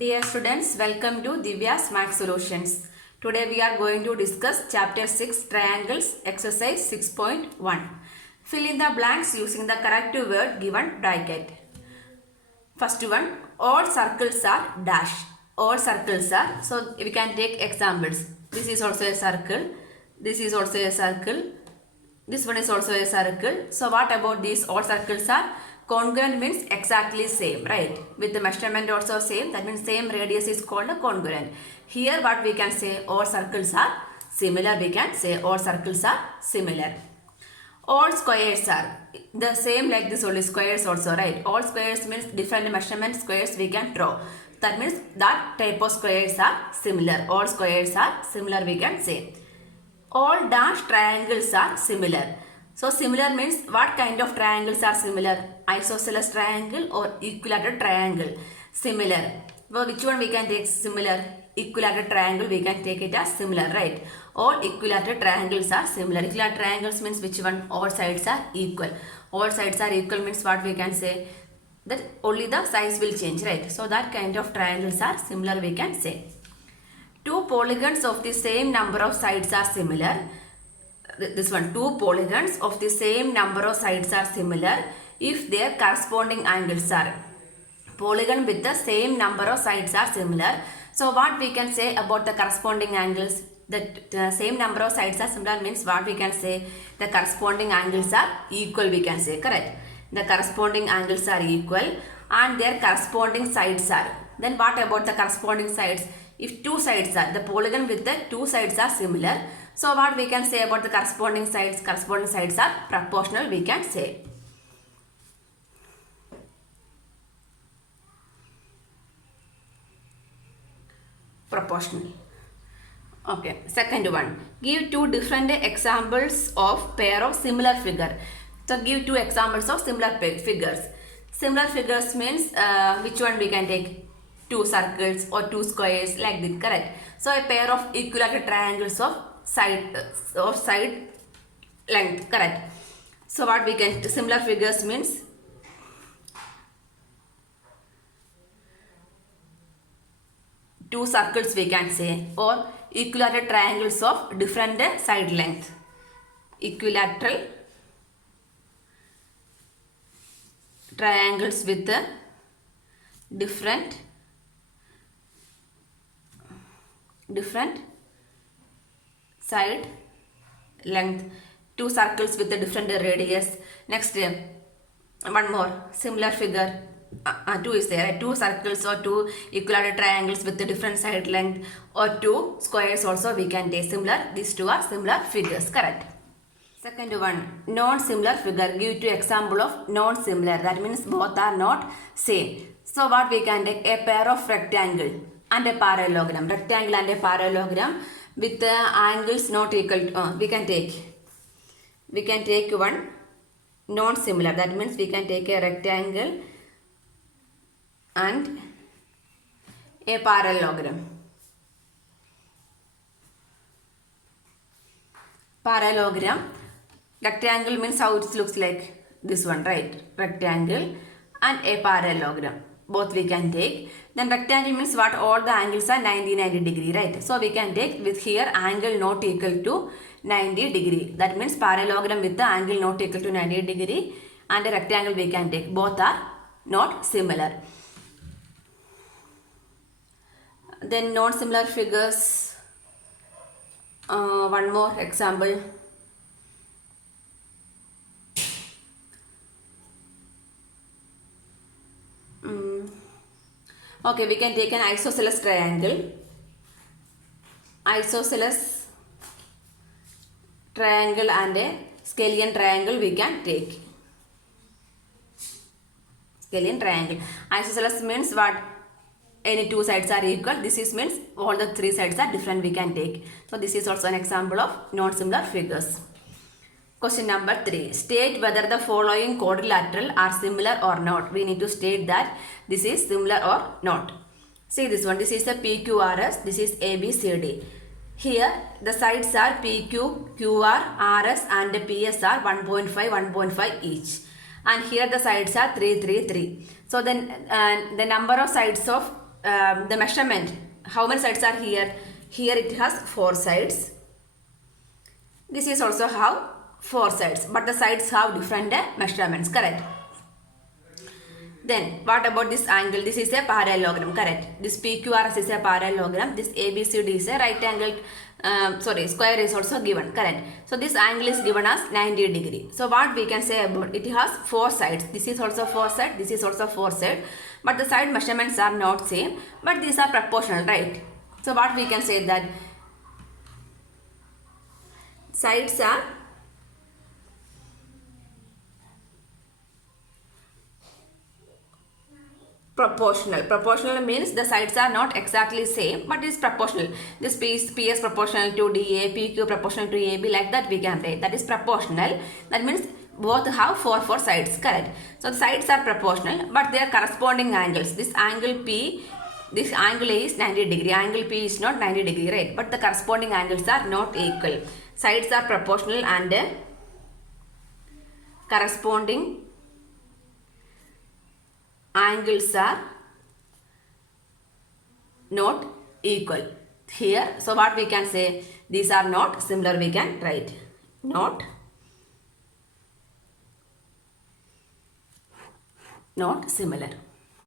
Dear students, welcome to Divya's Math Solutions. Today we are going to discuss Chapter 6 Triangles Exercise 6.1. Fill in the blanks using the correct word given bracket. First one, all circles are dash. All circles are, so we can take examples. This is also a circle. This is also a circle. This one is also a circle. So what about these all circles are? Congruent means exactly same, right? With the measurement also same. That means same radius is called a congruent. Here what we can say, all circles are similar. We can say all circles are similar. All squares are the same like this only, squares also, right? All squares means different measurement squares we can draw. That means that type of squares are similar. All squares are similar we can say. All dash triangles are similar. So similar means what kind of triangles are similar? Isosceles triangle or equilateral triangle? Similar. Well, which one we can take similar? Equilateral triangle we can take it as similar, right? All equilateral triangles are similar. Equilateral triangles means which one? All sides are equal. All sides are equal means what we can say? That only the size will change, right? So that kind of triangles are similar we can say. Two polygons of the same number of sides are similar. This one, two polygons of the same number of sides are similar if their corresponding angles are. Polygon with the same number of sides are similar. So what we can say about the corresponding angles? The same number of sides are similar means what we can say? The corresponding angles are equal we can say, correct? The corresponding angles are equal and their corresponding sides are. Then what about the corresponding sides? If two sides are, the polygon with the two sides are similar. So what we can say about the corresponding sides? Corresponding sides are proportional we can say. Proportional. Okay, second one. Give two different examples of pair of similar figure. So give two examples of similar figures. Similar figures means which one we can take? Two circles or two squares like this, correct? So a pair of equilateral triangles of side length, correct? So what we can, similar figures means two circles we can say, or equilateral triangles of different side length. Equilateral triangles with different side length. Two circles with a different radius. Next one more similar figure. Two is there, right? Two circles or two equilateral triangles with a different side length, or two squares also we can take similar. These two are similar figures, correct? Second one, non-similar figure. Give two example of non-similar. That means both are not same. So what we can take? A pair of rectangle and a parallelogram. Rectangle and a parallelogram with the angles not equal to, we can take one non-similar. That means we can take a rectangle and a parallelogram. Parallelogram. Rectangle means how it looks like this one, right? Rectangle and a parallelogram. Both we can take. Then rectangle means what? All the angles are 90 degree, right? So we can take with here angle not equal to 90 degree. That means parallelogram with the angle not equal to 90 degree and a rectangle we can take. Both are not similar. Then non-similar figures. One more example. Okay, we can take an isosceles triangle. Isosceles triangle and a scalene triangle we can take. Scalene triangle. Isosceles means what? Any two sides are equal. This is means all the three sides are different we can take. So this is also an example of non-similar figures. Question number 3. State whether the following quadrilateral are similar or not. We need to state that this is similar or not. See this one. This is the PQRS. This is ABCD. Here the sides are PQ, QR, RS and PS are 1.5 each. And here the sides are 3, 3, 3. So then the number of sides of the measurement, how many sides are here? Here it has 4 sides. This is also have 4 sides, but the sides have different measurements, correct? Then what about this angle? This is a parallelogram, correct? This PQRS is a parallelogram. This ABCD is a right angle, square is also given, correct? So this angle is given as 90 degree. So what we can say about it? It has 4 sides. This is also 4 sides. This is also 4 sides. But the side measurements are not same. But these are proportional, right? So what we can say that sides are proportional. Proportional means the sides are not exactly same, but it is proportional. This P is proportional to DA, PQ proportional to AB, like that we can write. That is proportional. That means both have 4 sides, correct? So the sides are proportional, but their corresponding angles. This angle P, this angle A is 90 degree. Angle P is not 90 degree, right? But the corresponding angles are not equal. Sides are proportional and corresponding angles are not equal here. So what we can say, these are not similar, we can write not similar.